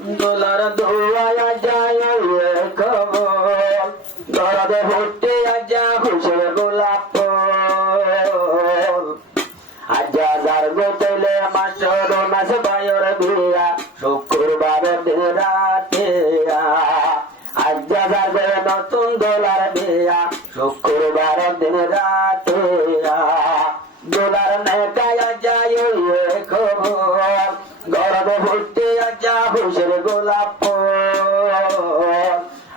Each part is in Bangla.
দোলার দোয়া যায় খবর গরদে ভর্তি আজা খুশির গোলাপ ফুল আজা যার গোতলে মাসর মাস বায়র বিয়া শুক্রবার দিন রাতে আজা যার নতুন দোলার বিয়া শুক্রবার দিন রাতে দোলার নেকায় যায় খবর গরদে ভর্তি আজা খুশির গোলাপ ফুল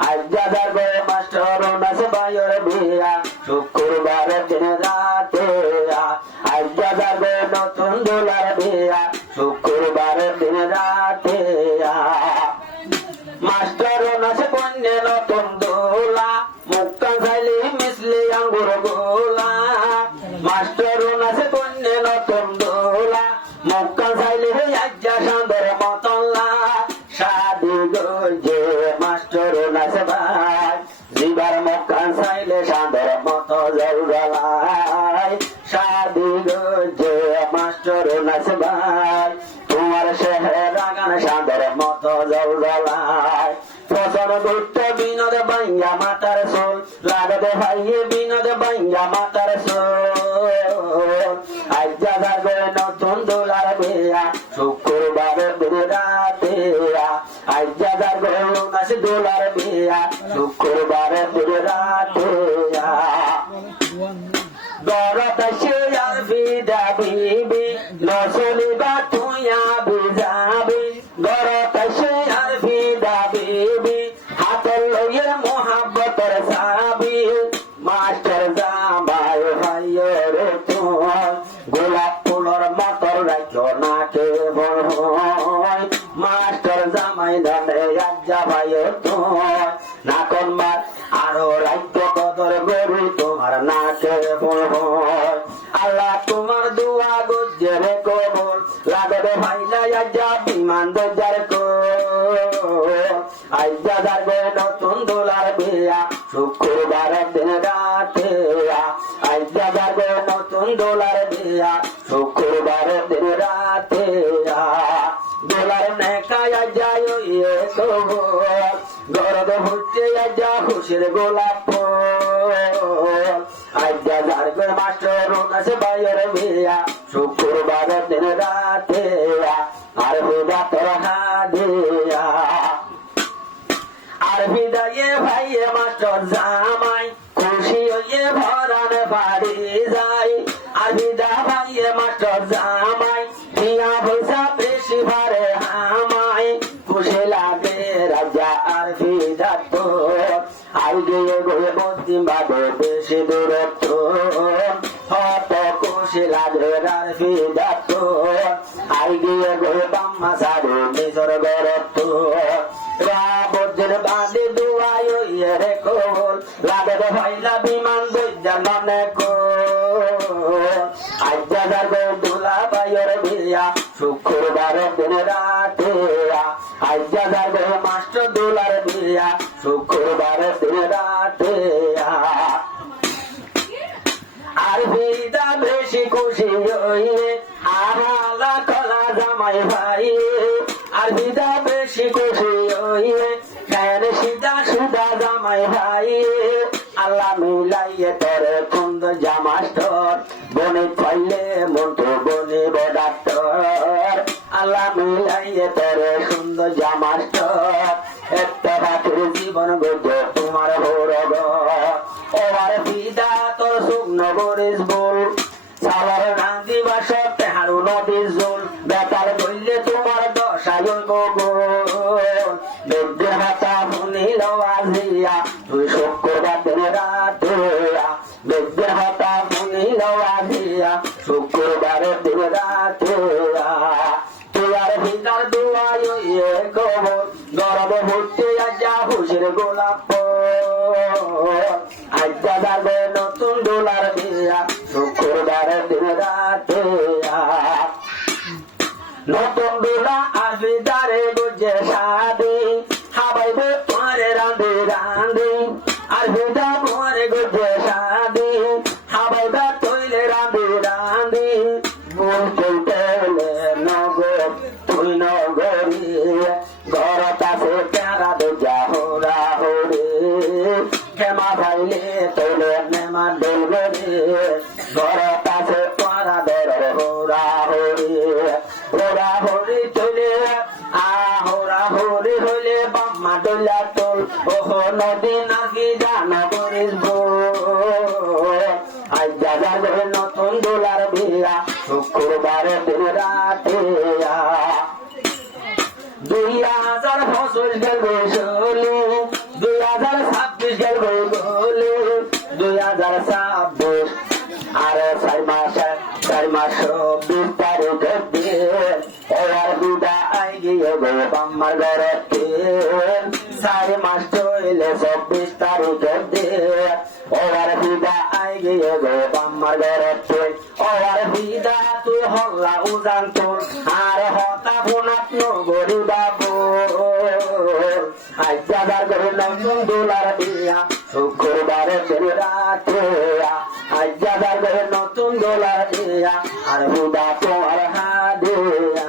আজা যার মাস্টার নাচ বায়র বিয়া শুক্রবার দিন রাতে আজা যার নতুন দোলার বিয়া শুক্রবার দিন রাতে মাস্টার নাচ কন্যা নতুন দোলা মুক্কা খাইলে মিশলে আঙ্গুর গোলা মাস্টার নাচ কন্যা নতুন দোলা মুক্কা খাইলে আজা সান্দর মতল্লা শাদি গজে মাস্টার নাচ ভাই জিবার মুক্কা খাইলে সান্দর মত জলজলায় শাদি গজে মাস্টার নাচ ভাই তোমার শেহরা গান সান্দর মত জলজলায় ফসল ঘুরতে বিনোদ বাইয়া মাতার সোল লাগবে ভাইয়ে বিনোদ বাইয়া মাতার সোল আজা যাবে নতুন দোলার বিয়া শুক্রবার দিন রাতে আজা যাবে নাচ দোলার বিয়া শুক্রবার দিন রাতে গরত সে আর বিদা বিবি নসলিবা তুইয়া বিজাবি গরত সে আর বিদা বিবি হাতের লইয়ের মোহাব্বতের সাবি মাস্টার জামাই ভাইয়ের তুই গোলাপ ফুলর মতর রাখো নাকে বড় মাস্টার জামাই ধরে আজ্জা ভাইয়ের তুই নাকন মার আরো রাজ্য কদর গরু তোমার নাকে বড় আল্লাহ তোমার দোয়া গজ্জে রে কবর লাগবে ভাইলা আজ্জা বিমান দরজার কো আজ্জা যাবে নতুন দোলার বিয়া শুক্রবার দিন রাতে আজ্জা যাবে নতুন দোলার বিয়া শুক্রবার দিন রাতে দোলার নেকায় যায় কবর গরদ ভর্তি আজ্জা খুশির গোলাপ ফুল আজ্জা যার মাস্টার নাচ বায়র বিয়া শুক্রবার দিন রাতে আর বিদা তোর হাদিয়া আর বিদায়ে ভাইয়ে মাস্টার জামাই খুশি হইয়ে ভরান বাড়ি যায় আর বিদা ভাইয়ে মাস্টার জামাই দিয়া পয়সা বেশি ভারে হামাই খুশি লাগে রাজা আর বিদা তো আর গিয়ে গিয়ে বন্দি বাদে বেশি দূরত্ব হত খুশি লাগে আর বিদা তো আর গিয়ে গিয়ে বাম্মা সারে নিজর গরত্ব রাবজের বাদে দুয়াই রে কোল লাগবে ভাইলা বিমান দইজা মনে কোল আজ্জা যাবে দোলা বাইয়ের বিয়া শুক্রবার দিন রাতে আজ্জা যাবে মাস্টার দোলার বিয়া শুক্রবার দিন রাতে আর বিদা বেশি খুশি হইলে আহালা কলা জামাই ভাই আর বিদা বেশি খুশি হইলে কেন সিধা সুদা জামাই ভাই আল্লাহ মিলাইয়ে তোরে কুন্দ জামাস্টর বনে পাইলে মন্ত্র বনে ডাক্তার আল্লাহ মিলাইয়ে তোরে সুন্দর জামাস্টর একটা রাতের জীবন গজে তোমার হরগ ওবার বিদা তোর শুকনো করিস বল সালার নান্দি বাসর তেহারু নদীর জল বেতার বললে তোমার দশায় গোগল বেদ্যে হাতা শুনিল আজিয়া তুই শুক্রবার দিন রাতে বেদ্যে হাতা শুনিল আজিয়া শুক্রবারের দিন রাতে তুই আর ভিতার দোয়াই খবর গরব ভর্তি আজ্জা খুশির গোলাপ আজ্জা যাবে নতুন দোলার বিয়া শুক্রবার দিন রাতে নতুন দোলা আসবি দারে বুঝে সাদি হাবাইবে তোমারে রাঁধে রাঁধে আর ভিদা তোমারে গুজে সাদি হাবাইবা তৈলে রাঁধে রাঁধে বুঝতে নগর তুই নগরী ঘর লইলা তোল ওহ নদী নাকি জানা করিস আজ দাদার ঘরে নতুন দোলার বিয়া শুক্রবারে দিন রাতে 2025 গেল চলে 2026 গেল বলে 2026 আর 4 মাস 20 তারিখ দিন এবার বিদায় গিয়ে গো আমার ঘরেতে 4 মাস চলে 24 তারিখ দিন এবার বিদায় গিয়ে গো আমার ঘরেতে ওর বিদা তুই হল্লা উজান তোর আর হতা ফোনাত নগরী বাবু আজ দাদার ঘরে নতুন দোলার বিয়া শুক্রবারে দিন রাতে আজ দাদার ঘরে নতুন দোলার বিয়া আর বিদা তোমার হাদিয়া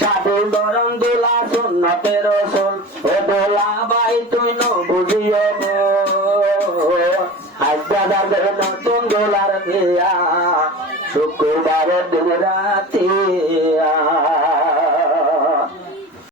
সাধু গরম দোলা সুন্নতের রসুল ও দোলা বাই তুই ন বুঝিও আজ দাদার ঘরে নতুন দোলার বিয়া শুক্রবারের দিন রাতে